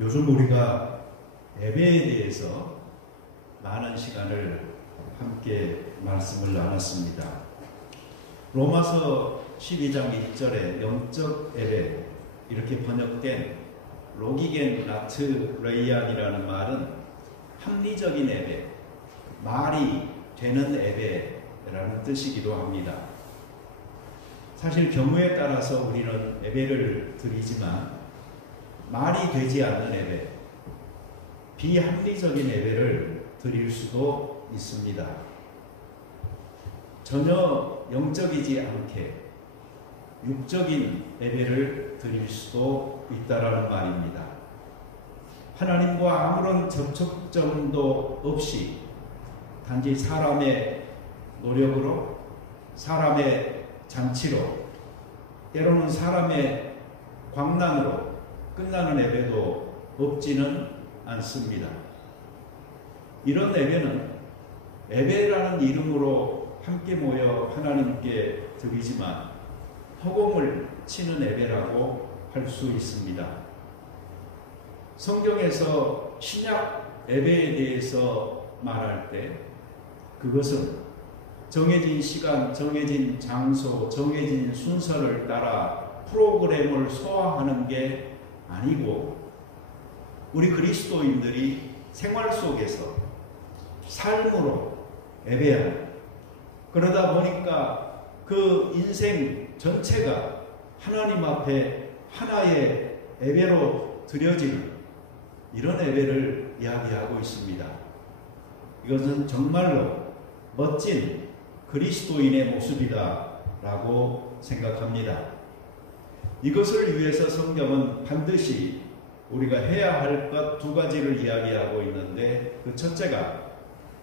요즘 우리가 예배에 대해서 많은 시간을 함께 말씀을 나눴습니다. 로마서 12장 1절에 영적 예배 이렇게 번역된 로기겐 나트레이안이라는 말은 합리적인 예배, 말이 되는 예배라는 뜻이기도 합니다. 사실 경우에 따라서 우리는 예배를 드리지만 말이 되지 않는 예배, 비합리적인 예배를 드릴 수도 있습니다. 전혀 영적이지 않게 육적인 예배를 드릴 수도 있다라는 말입니다. 하나님과 아무런 접촉점도 없이 단지 사람의 노력으로, 사람의 잔치로, 때로는 사람의 광란으로 끝나는 예배도 없지는 않습니다. 이런 예배는 예배라는 이름으로 함께 모여 하나님께 드리지만 허공을 치는 예배라고 할 수 있습니다. 성경에서 신약 예배에 대해서 말할 때 그것은 정해진 시간, 정해진 장소, 정해진 순서를 따라 프로그램을 소화하는 게 아니고 우리 그리스도인들이 생활 속에서 삶으로 예배하는, 그러다 보니까 그 인생 전체가 하나님 앞에 하나의 예배로 드려지는 이런 예배를 이야기하고 있습니다. 이것은 정말로 멋진 그리스도인의 모습이다라고 생각합니다. 이것을 위해서 성경은 반드시 우리가 해야 할 것 두 가지를 이야기하고 있는데, 그 첫째가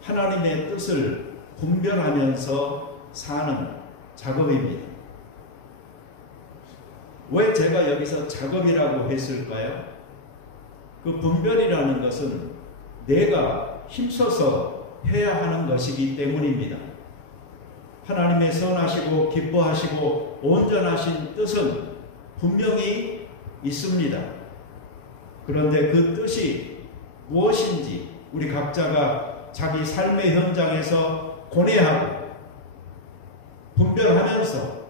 하나님의 뜻을 분별하면서 사는 작업입니다. 왜 제가 여기서 작업이라고 했을까요? 그 분별이라는 것은 내가 힘써서 해야 하는 것이기 때문입니다. 하나님의 선하시고 기뻐하시고 온전하신 뜻은 분명히 있습니다. 그런데 그 뜻이 무엇인지 우리 각자가 자기 삶의 현장에서 고뇌하고 분별하면서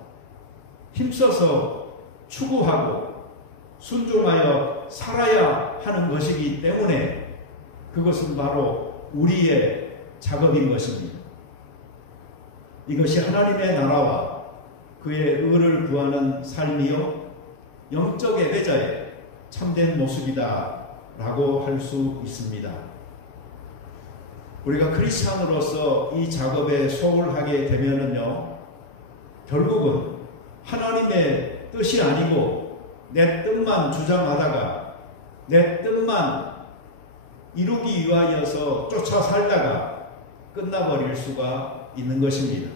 힘써서 추구하고 순종하여 살아야 하는 것이기 때문에 그것은 바로 우리의 작업인 것입니다. 이것이 하나님의 나라와 그의 의를 구하는 삶이요 영적 예배자의 참된 모습이다 라고 할 수 있습니다. 우리가 크리스찬으로서 이 작업에 소홀하게 되면은요, 결국은 하나님의 뜻이 아니고 내 뜻만 주장하다가 내 뜻만 이루기 위하여서 쫓아 살다가 끝나버릴 수가 있는 것입니다.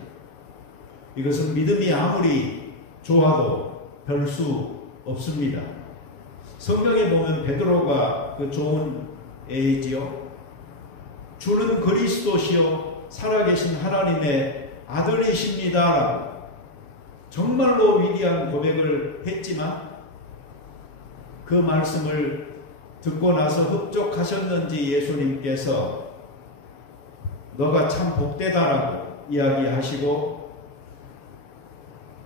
이것은 믿음이 아무리 좋아도 별 수 없습니다. 성경에 보면 베드로가 그 좋은 애이지요. 주는 그리스도시요 살아계신 하나님의 아들이십니다. 정말로 위대한 고백을 했지만 그 말씀을 듣고 나서 흡족하셨는지 예수님께서 너가 참 복되다라고 이야기하시고,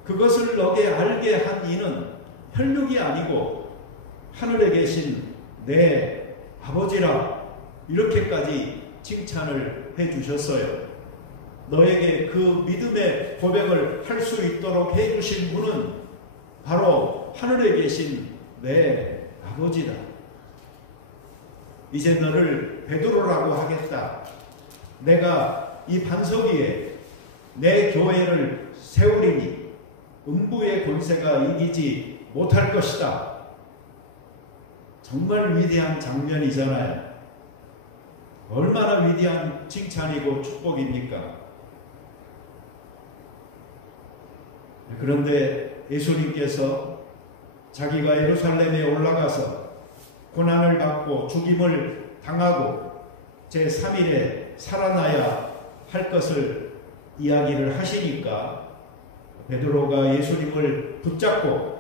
그것을 너게 알게 한 이는 혈육이 아니고 하늘에 계신 내 아버지라 이렇게까지 칭찬을 해주셨어요. 너에게 그 믿음의 고백을 할 수 있도록 해주신 분은 바로 하늘에 계신 내 아버지다. 이제 너를 베드로라고 하겠다. 내가 이 반석 위에 내 교회를 세우리니 음부의 권세가 이기지 못할 것이다. 정말 위대한 장면이잖아요. 얼마나 위대한 칭찬이고 축복입니까? 그런데 예수님께서 자기가 예루살렘에 올라가서 고난을 받고 죽임을 당하고 제3일에 살아나야 할 것을 이야기를 하시니까 베드로가 예수님을 붙잡고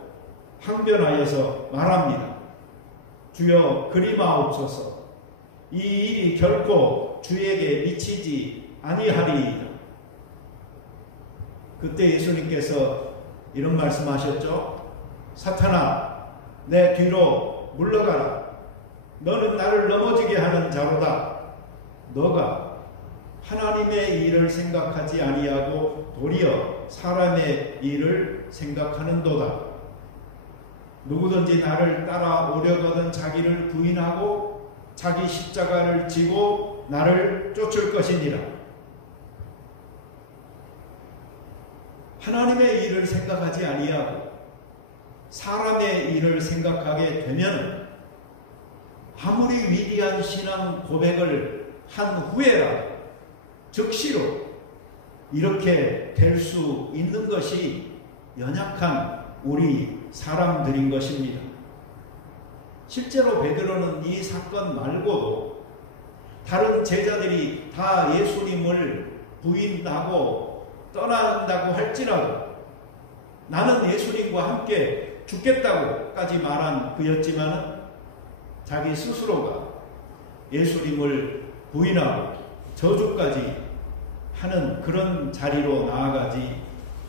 항변하여서 말합니다. 주여 그리마옵소서. 이 일이 결코 주에게 미치지 아니하리이다. 그때 예수님께서 이런 말씀하셨죠. 사탄아, 내 뒤로 물러가라. 너는 나를 넘어지게 하는 자로다. 너가 하나님의 일을 생각하지 아니하고 도리어 사람의 일을 생각하는도다. 누구든지 나를 따라오려거든 자기를 부인하고 자기 십자가를 지고 나를 쫓을 것이니라. 하나님의 일을 생각하지 아니하고 사람의 일을 생각하게 되면 아무리 위대한 신앙 고백을 한 후에라도 즉시로 이렇게 될 수 있는 것이 연약한 우리 사람들인 것입니다. 실제로 베드로는 이 사건 말고도 다른 제자들이 다 예수님을 부인하고 떠난다고 할지라도 나는 예수님과 함께 죽겠다고까지 말한 그였지만 자기 스스로가 예수님을 부인하고 저주까지 하는 그런 자리로 나아가지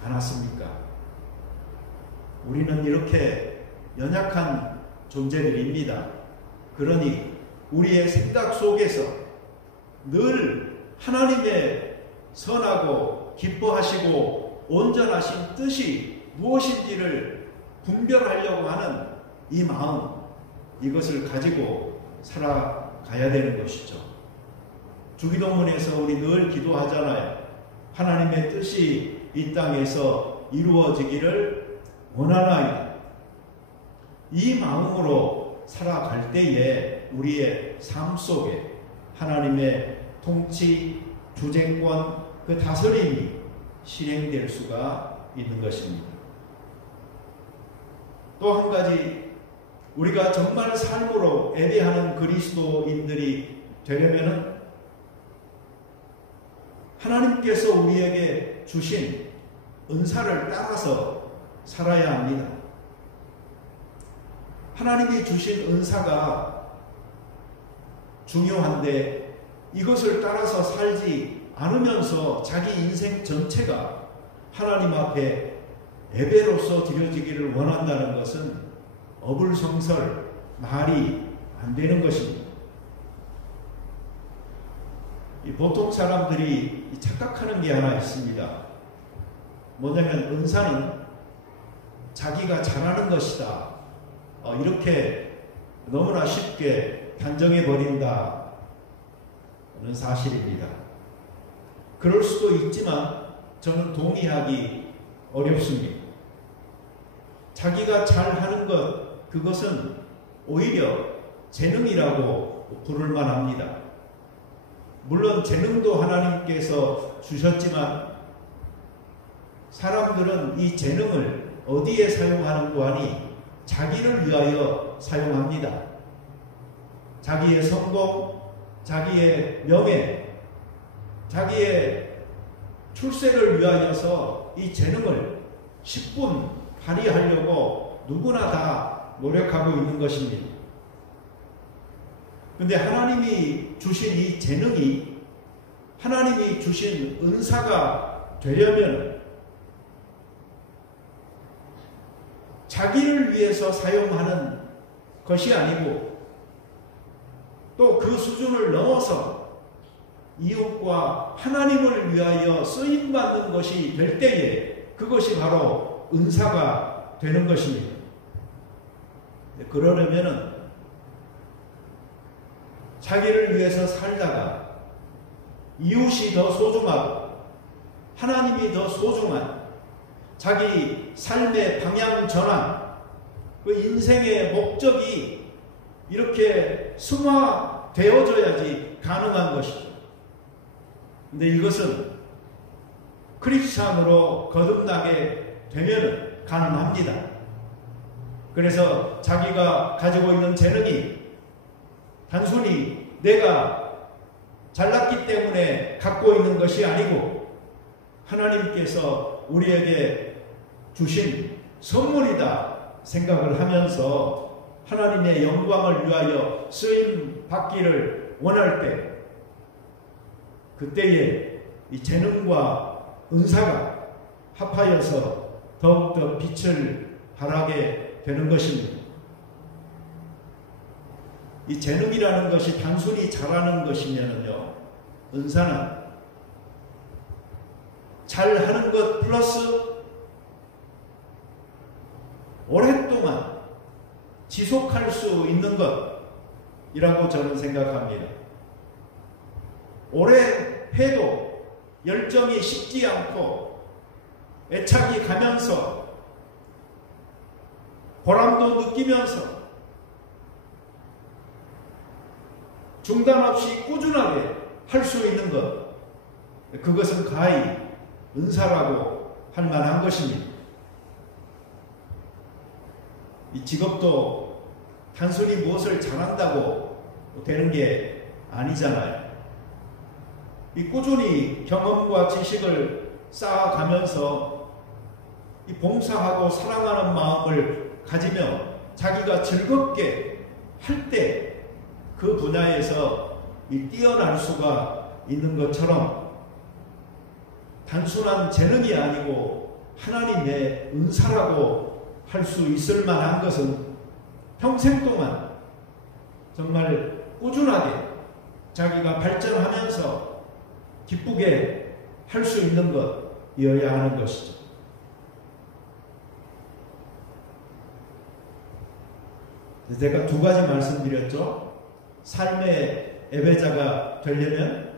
않았습니까? 우리는 이렇게 연약한 존재들입니다. 그러니 우리의 생각 속에서 늘 하나님의 선하고 기뻐하시고 온전하신 뜻이 무엇인지를 분별하려고 하는 이 마음, 이것을 가지고 살아가야 되는 것이죠. 주기도문에서 우리 늘 기도하잖아요. 하나님의 뜻이 이 땅에서 이루어지기를 원하나이다. 이 마음으로 살아갈 때에 우리의 삶 속에 하나님의 통치, 주재권, 그 다스림이 실행될 수가 있는 것입니다. 또 한 가지, 우리가 정말 삶으로 예배하는 그리스도인들이 되려면 하나님께서 우리에게 주신 은사를 따라서 살아야 합니다. 하나님이 주신 은사가 중요한데 이것을 따라서 살지 않으면서 자기 인생 전체가 하나님 앞에 예배로서 드려지기를 원한다는 것은 어불성설, 말이 안 되는 것입니다. 보통 사람들이 착각하는 게 하나 있습니다. 뭐냐면 은사는 자기가 잘하는 것이다. 이렇게 너무나 쉽게 단정해버린다는 사실입니다. 그럴 수도 있지만 저는 동의하기 어렵습니다. 자기가 잘하는 것, 그것은 오히려 재능이라고 부를 만합니다. 물론 재능도 하나님께서 주셨지만 사람들은 이 재능을 어디에 사용하는고 하니 자기를 위하여 사용합니다. 자기의 성공, 자기의 명예, 자기의 출세를 위하여서 이 재능을 10분 발휘하려고 누구나 다 노력하고 있는 것입니다. 그런데 하나님이 주신 이 재능이, 하나님이 주신 은사가 되려면 자기를 위해서 사용하는 것이 아니고 또 그 수준을 넘어서 이웃과 하나님을 위하여 쓰임받는 것이 될 때에 그것이 바로 은사가 되는 것입니다. 그러려면 자기를 위해서 살다가 이웃이 더 소중하고 하나님이 더 소중한 자기 삶의 방향 전환, 그 인생의 목적이 이렇게 승화되어져야지 가능한 것이죠. 근데 이것은 크리스찬으로 거듭나게 되면 가능합니다. 그래서 자기가 가지고 있는 재능이 단순히 내가 잘났기 때문에 갖고 있는 것이 아니고 하나님께서 우리에게 주신 선물이다 생각을 하면서 하나님의 영광을 위하여 쓰임 받기를 원할 때, 그때에 이 재능과 은사가 합하여서 더욱더 빛을 발하게 되는 것입니다. 이 재능이라는 것이 단순히 잘하는 것이면요, 은사는 잘하는 것 플러스 오랫동안 지속할 수 있는 것이라고 저는 생각합니다. 오래 해도 열정이 식지 않고 애착이 가면서 보람도 느끼면서 중단 없이 꾸준하게 할 수 있는 것, 그것은 가히 은사라고 할 만한 것입니다. 이 직업도 단순히 무엇을 잘한다고 되는 게 아니잖아요. 이 꾸준히 경험과 지식을 쌓아가면서 이 봉사하고 사랑하는 마음을 가지며 자기가 즐겁게 할 때 그 분야에서 이 뛰어날 수가 있는 것처럼 단순한 재능이 아니고 하나님의 은사라고 할 수 있을 만한 것은 평생 동안 정말 꾸준하게 자기가 발전하면서 기쁘게 할 수 있는 것이어야 하는 것이죠. 제가 두 가지 말씀드렸죠. 삶의 예배자가 되려면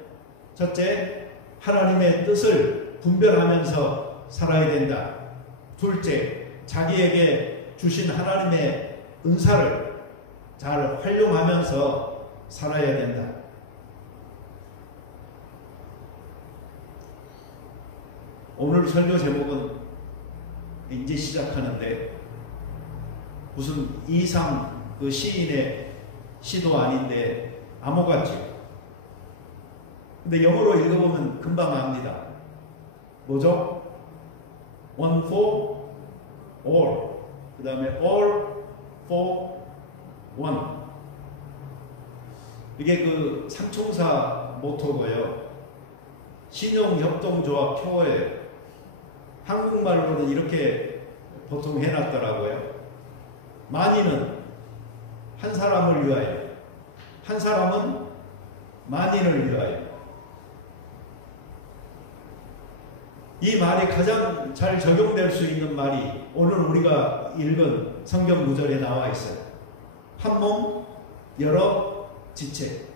첫째, 하나님의 뜻을 분별하면서 살아야 된다. 둘째, 자기에게 주신 하나님의 은사를 잘 활용하면서 살아야 된다. 오늘 설교 제목은 이제 시작하는데 무슨 이상 그 시인의 시도 아닌데 암호같죠. 근데 영어로 읽어보면 금방 압니다. 뭐죠? One for all. 그 다음에 all for one. 이게 그 삼총사 모토고요. 신용협동조합 표어예요. 한국말로는 이렇게 보통 해놨더라고요. 만인은 한 사람을 위하여, 한 사람은 만인을 위하여. 이 말이 가장 잘 적용될 수 있는 말이 오늘 우리가 읽은 성경 구절에 나와 있어요. 한 몸, 여러 지체.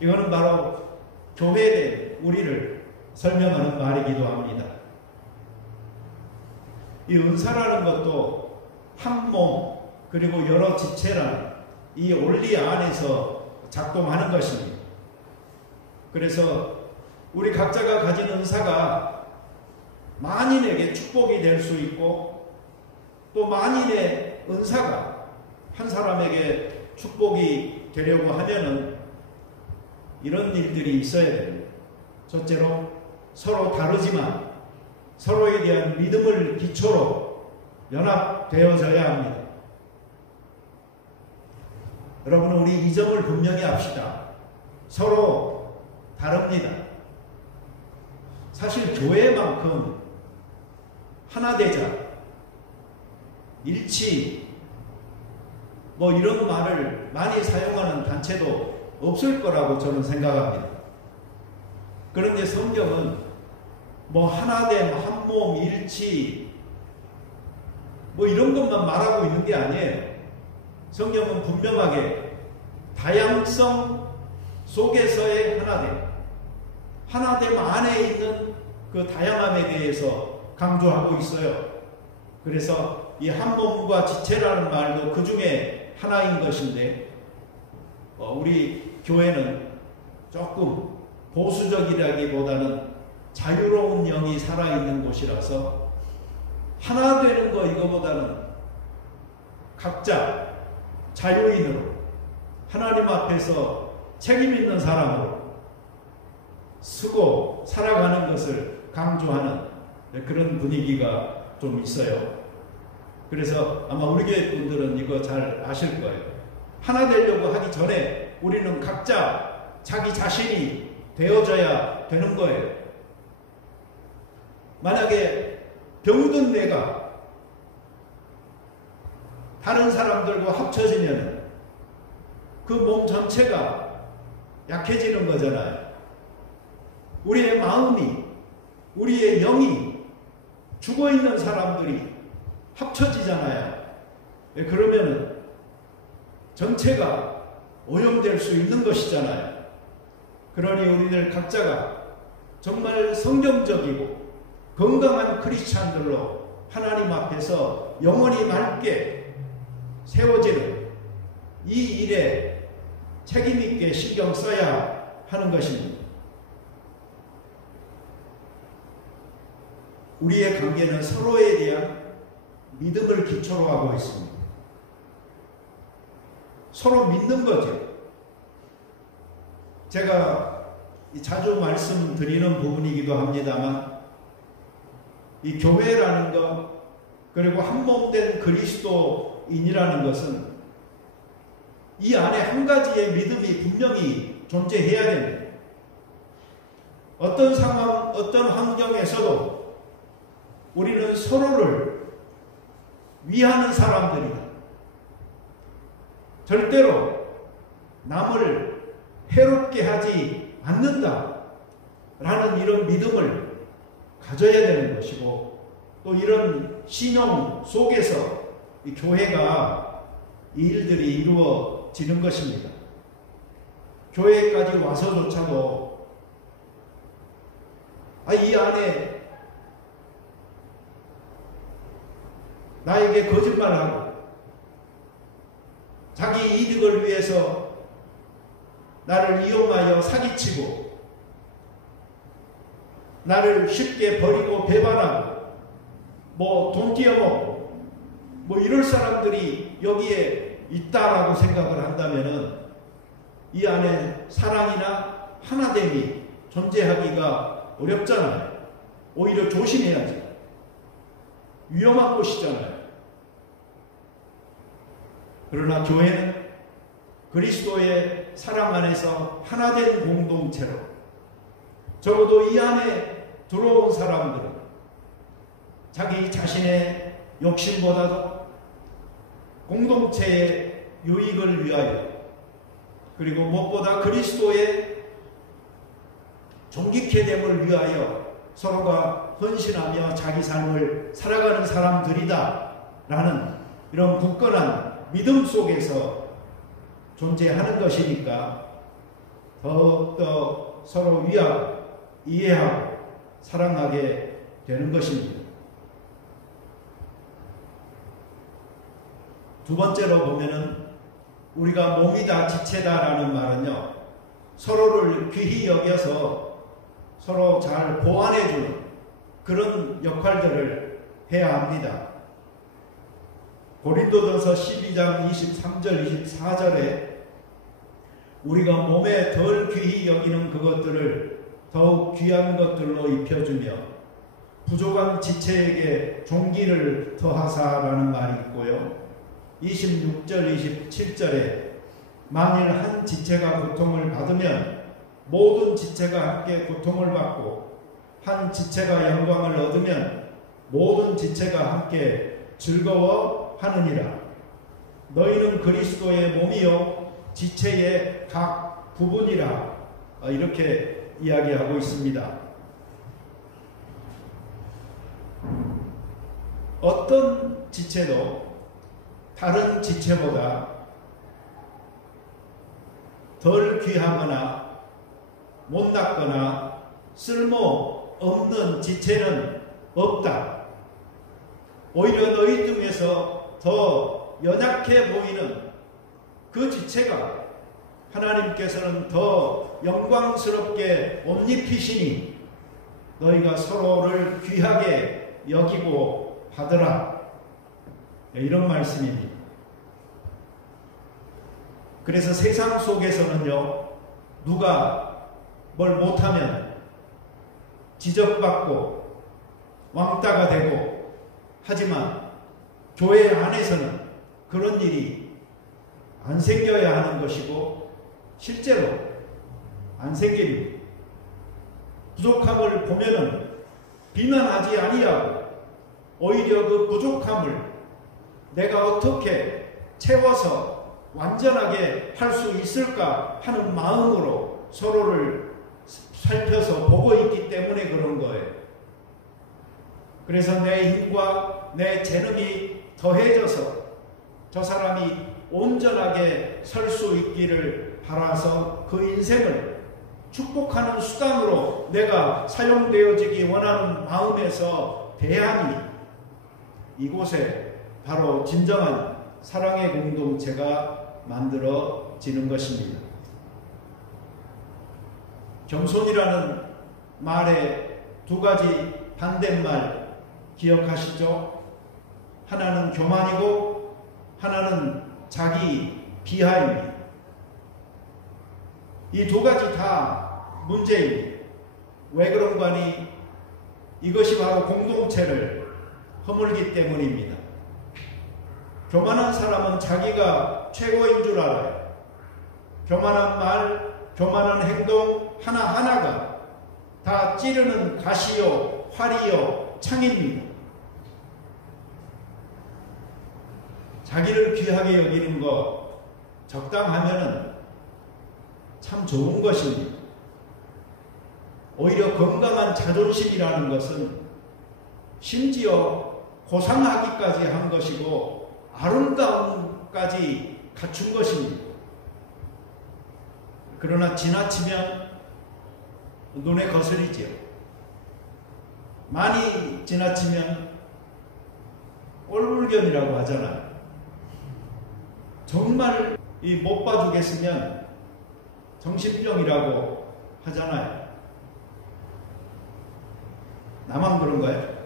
이거는 바로 교회된 우리를 설명하는 말이기도 합니다. 이 은사라는 것도 한 몸, 그리고 여러 지체라는 이 원리 안에서 작동하는 것입니다. 그래서 우리 각자가 가진 은사가 만인에게 축복이 될 수 있고 또 만인의 은사가 한 사람에게 축복이 되려고 하면은 이런 일들이 있어야 됩니다. 첫째로 서로 다르지만 서로에 대한 믿음을 기초로 연합되어져야 합니다. 여러분, 우리 이 점을 분명히 합시다. 서로 다릅니다. 사실 교회만큼 하나 되자, 일치, 뭐 이런 말을 많이 사용하는 단체도 없을 거라고 저는 생각합니다. 그런데 성경은 뭐 하나됨, 한몸, 일치, 뭐 이런 것만 말하고 있는 게 아니에요. 성경은 분명하게 다양성 속에서의 하나됨 안에 있는 그 다양함에 대해서 강조하고 있어요. 그래서 이 한 몸과 지체라는 말도 그 중에 하나인 것인데 우리 교회는 조금 보수적이라기보다는 자유로운 영이 살아있는 곳이라서 하나 되는 거 이거보다는 각자 자유인으로 하나님 앞에서 책임 있는 사람으로 쓰고 살아가는 것을 강조하는 그런 분위기가 좀 있어요. 그래서 아마 우리 교회 분들은 이거 잘 아실 거예요. 하나 되려고 하기 전에 우리는 각자 자기 자신이 되어져야 되는 거예요. 만약에 병든 내가 다른 사람들과 합쳐지면 그 몸 전체가 약해지는 거잖아요. 우리의 마음이, 우리의 영이 죽어있는 사람들이 합쳐지잖아요. 그러면 전체가 오염될 수 있는 것이잖아요. 그러니 우리들 각자가 정말 성경적이고 건강한 크리스찬들로 하나님 앞에서 영원히 맑게 세워지는 이 일에 책임있게 신경 써야 하는 것입니다. 우리의 관계는 서로에 대한 믿음을 기초로 하고 있습니다. 서로 믿는 거죠. 제가 자주 말씀드리는 부분이기도 합니다만 이 교회라는 것, 그리고 한몸된 그리스도인이라는 것은 이 안에 한 가지의 믿음이 분명히 존재해야 됩니다. 어떤 상황, 어떤 환경에서도 우리는 서로를 위하는 사람들이다. 절대로 남을 해롭게 하지 않는다 라는 이런 믿음을 가져야 되는 것이고, 또 이런 신용 속에서 이 교회가 이 일들이 이루어지는 것입니다. 교회까지 와서조차도 이 안에 나에게 거짓말하고 자기 이득을 위해서 나를 이용하여 사기치고 나를 쉽게 버리고 배반하고 돈 띄어먹고 이럴 사람들이 여기에 있다라고 생각을 한다면은 이 안에 사랑이나 하나됨이 존재하기가 어렵잖아요. 오히려 조심해야지. 위험한 곳이잖아요. 그러나 교회는 그리스도의 사랑 안에서 하나된 공동체로, 적어도 이 안에 들어온 사람들은 자기 자신의 욕심보다도 공동체의 유익을 위하여, 그리고 무엇보다 그리스도의 존귀케 됨을 위하여 서로가 헌신하며 자기 삶을 살아가는 사람들이다 라는 이런 굳건한 믿음 속에서 존재하는 것이니까 더욱더 서로 위하고 이해하고 사랑하게 되는 것입니다. 두 번째로 보면은 우리가 몸이다 지체다라는 말은요, 서로를 귀히 여겨서 서로 잘 보완해주는 그런 역할들을 해야 합니다. 고린도전서 12장 23절 24절에 우리가 몸에 덜 귀히 여기는 그것들을 더욱 귀한 것들로 입혀주며 부족한 지체에게 종기를 더하사라는 말이 있고요. 26절 27절에 만일 한 지체가 고통을 받으면 모든 지체가 함께 고통을 받고 한 지체가 영광을 얻으면 모든 지체가 함께 즐거워하느니라. 너희는 그리스도의 몸이요 지체의 각 부분이라. 이렇게 이야기하고 있습니다. 어떤 지체도 다른 지체보다 덜 귀하거나 못났거나 쓸모없는 지체는 없다. 오히려 너희 중에서 더 연약해 보이는 그 지체가 하나님께서는 더 영광스럽게 옷 입히시니 너희가 서로를 귀하게 여기고 받으라. 이런 말씀입니다. 그래서 세상 속에서는요, 누가 뭘 못하면 지적받고 왕따가 되고, 하지만 교회 안에서는 그런 일이 안 생겨야 하는 것이고 실제로 안 생깁니다. 부족함을 보면은 비난하지 아니하고 오히려 그 부족함을 내가 어떻게 채워서 완전하게 할 수 있을까 하는 마음으로 서로를 살펴서 보고 있기 때문에 그런 거예요. 그래서 내 힘과 내 재능이 더해져서 저 사람이 온전하게 설 수 있기를 바라서 그 인생을 축복하는 수단으로 내가 사용되어지기 원하는 마음에서 대함이 이곳에 바로 진정한 사랑의 공동체가 만들어지는 것입니다. 겸손이라는 말의 두 가지 반대말 기억하시죠? 하나는 교만이고 하나는 자기 비하입니다. 이 두 가지 다 문제입니다. 왜 그런가 하니 이것이 바로 공동체를 허물기 때문입니다. 교만한 사람은 자기가 최고인 줄 알아요. 교만한 말, 교만한 행동 하나하나가 다 찌르는 가시요, 활이요, 창입니다. 자기를 귀하게 여기는 것 적당하면은 참 좋은 것입니다. 오히려 건강한 자존심이라는 것은 심지어 고상하기까지 한 것이고 아름다움까지 갖춘 것입니다. 그러나 지나치면 눈에 거슬리지요. 많이 지나치면 꼴불견이라고 하잖아요. 정말 못 봐주겠으면 정신병이라고 하잖아요. 나만 그런가요?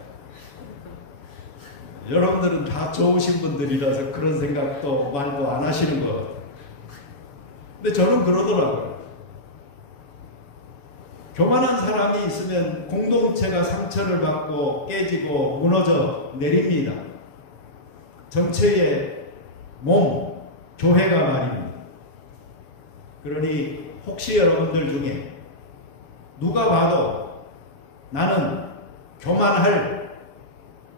여러분들은 다 좋으신 분들이라서 그런 생각도 말도 안 하시는 것 같아요. 근데 저는 그러더라고요. 교만한 사람이 있으면 공동체가 상처를 받고 깨지고 무너져 내립니다. 전체의 몸, 교회가 말입니다. 그러니 혹시 여러분들 중에 누가 봐도 나는 교만할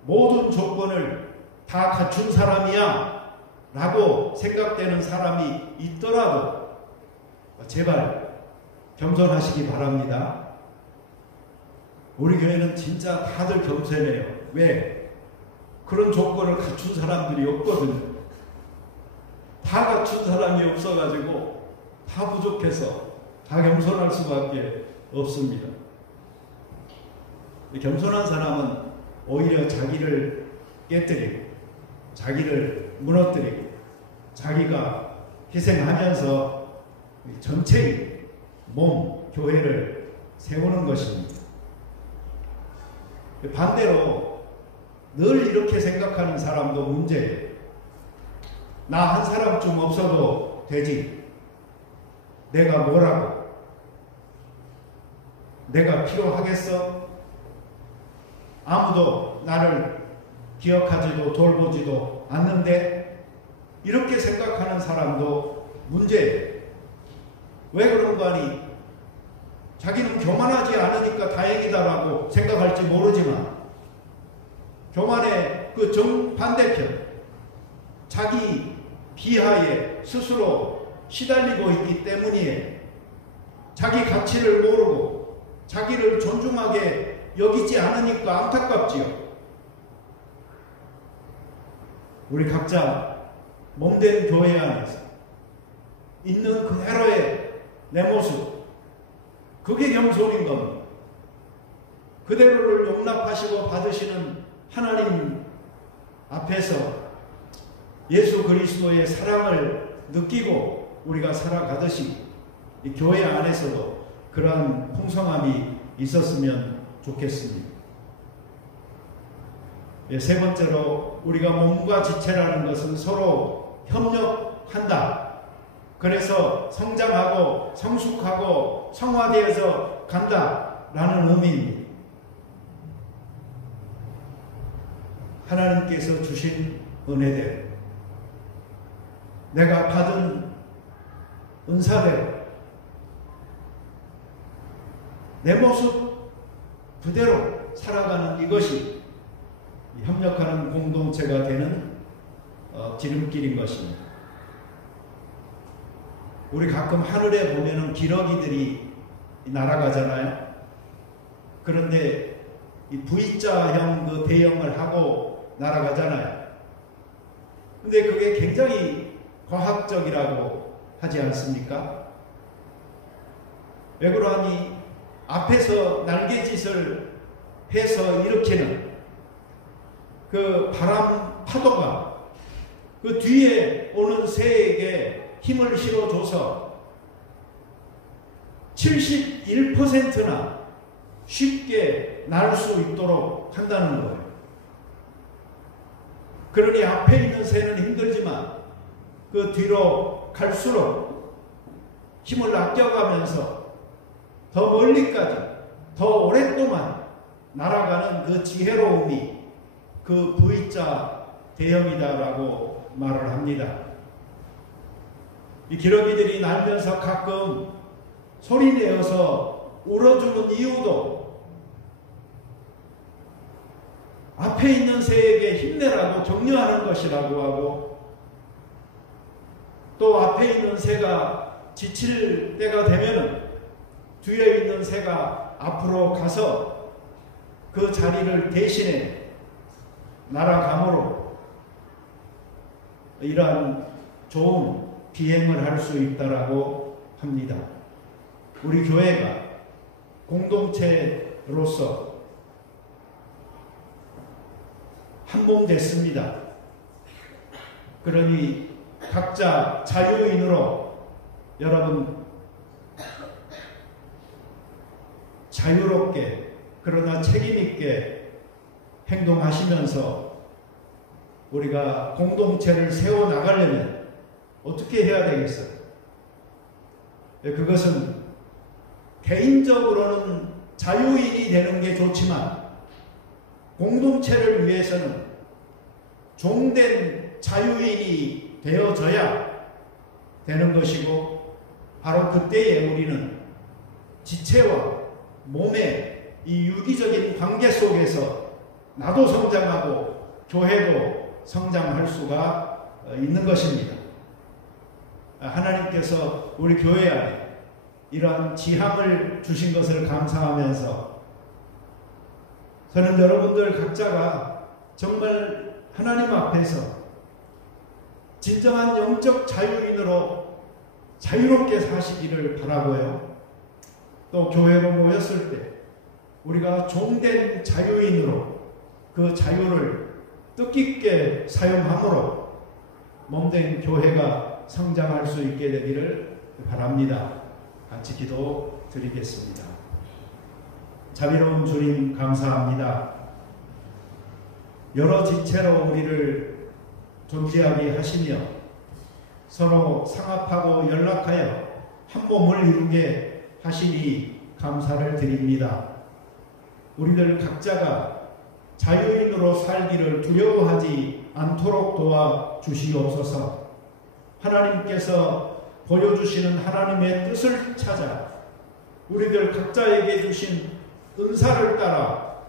모든 조건을 다 갖춘 사람이야 라고 생각되는 사람이 있더라도 제발 겸손하시기 바랍니다. 우리 교회는 진짜 다들 겸손해요. 왜? 그런 조건을 갖춘 사람들이 없거든요. 다 갖춘 사람이 없어가지고 다 부족해서 다 겸손할 수밖에 없습니다. 겸손한 사람은 오히려 자기를 깨뜨리고 자기를 무너뜨리고 자기가 희생하면서 전체의 몸, 교회를 세우는 것입니다. 반대로 늘 이렇게 생각하는 사람도 문제예요. 나 한 사람쯤 없어도 되지. 내가 뭐라고? 내가 필요하겠어? 아무도 나를 기억하지도 돌보지도 않는데 이렇게 생각하는 사람도 문제예요. 왜 그런가 하니 자기는 교만하지 않으니까 다행이다라고 생각할지 모르지만 교만의 그 정반대편 자기 비하에 스스로 시달리고 있기 때문이에요. 자기 가치를 모르고 자기를 존중하게 여기지 않으니까 안타깝지요. 우리 각자 몸된 교회 안에서 있는 그대로의 내 모습, 그게 겸손인 겁니다. 그대로를 용납하시고 받으시는 하나님 앞에서 예수 그리스도의 사랑을 느끼고 우리가 살아가듯이 이 교회 안에서도 그러한 풍성함이 있었으면 좋겠습니다. 세 번째로 우리가 몸과 지체라는 것은 서로 협력한다. 그래서 성장하고 성숙하고 성화되어서 간다라는 의미입니다. 하나님께서 주신 은혜대로, 내가 받은 은사대로 내 모습 그대로 살아가는 이것이 협력하는 공동체가 되는 지름길인 것입니다. 우리 가끔 하늘에 보면은 기러기들이 날아가잖아요. 그런데 이 V자형 그 배영을 하고 날아가잖아요. 근데 그게 굉장히 과학적이라고 하지 않습니까? 왜 그러하니 앞에서 날개짓을 해서 일으키는 그 바람 파도가 그 뒤에 오는 새에게 힘을 실어줘서 71%나 쉽게 날 수 있도록 한다는 거예요. 그러니 앞에 있는 새는 힘들지만 그 뒤로 갈수록 힘을 아껴가면서 더 멀리까지 더 오랫동안 날아가는 그 지혜로움이 그 V자 대형이다라고 말을 합니다. 이 기러기들이 날면서 가끔 소리내어서 울어주는 이유도 앞에 있는 새에게 힘내라고 격려하는 것이라고 하고, 또 앞에 있는 새가 지칠 때가 되면 뒤에 있는 새가 앞으로 가서 그 자리를 대신해 날아감으로 이러한 좋은 비행을 할 수 있다라고 합니다. 우리 교회가 공동체로서 한몸됐습니다. 그러니 각자 자유인으로 여러분 자유롭게 그러나 책임있게 행동하시면서 우리가 공동체를 세워나가려면 어떻게 해야 되겠어요? 그것은 개인적으로는 자유인이 되는 게 좋지만 공동체를 위해서는 종된 자유인이 되어져야 되는 것이고, 바로 그때에 우리는 지체와 몸의 이 유기적인 관계 속에서 나도 성장하고 교회도 성장할 수가 있는 것입니다. 하나님께서 우리 교회 안에 이러한 지향을 주신 것을 감사하면서 저는 여러분들 각자가 정말 하나님 앞에서 진정한 영적 자유인으로 자유롭게 사시기를 바라고요. 또 교회로 모였을 때 우리가 종된 자유인으로 그 자유를 뜻깊게 사용함으로 몸된 교회가 성장할 수 있게 되기를 바랍니다. 같이 기도 드리겠습니다. 자비로운 주님 감사합니다. 여러 지체로 우리를 존재하게 하시며 서로 상합하고 연락하여 한 몸을 이루게 하시니 감사를 드립니다. 우리들 각자가 자유인으로 살기를 두려워하지 않도록 도와 주시옵소서. 하나님께서 보여주시는 하나님의 뜻을 찾아 우리들 각자에게 주신 은사를 따라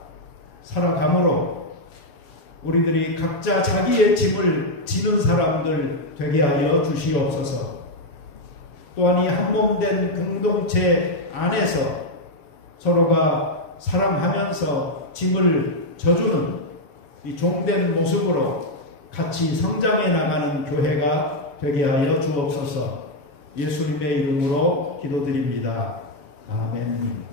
살아감으로 우리들이 각자 자기의 짐을 지는 사람들 되게 하여 주시옵소서. 또한 이 한몸된 공동체 안에서 서로가 사랑하면서 짐을 져주는 이 종된 모습으로 같이 성장해 나가는 교회가 되게 하여 주옵소서. 예수님의 이름으로 기도드립니다. 아멘.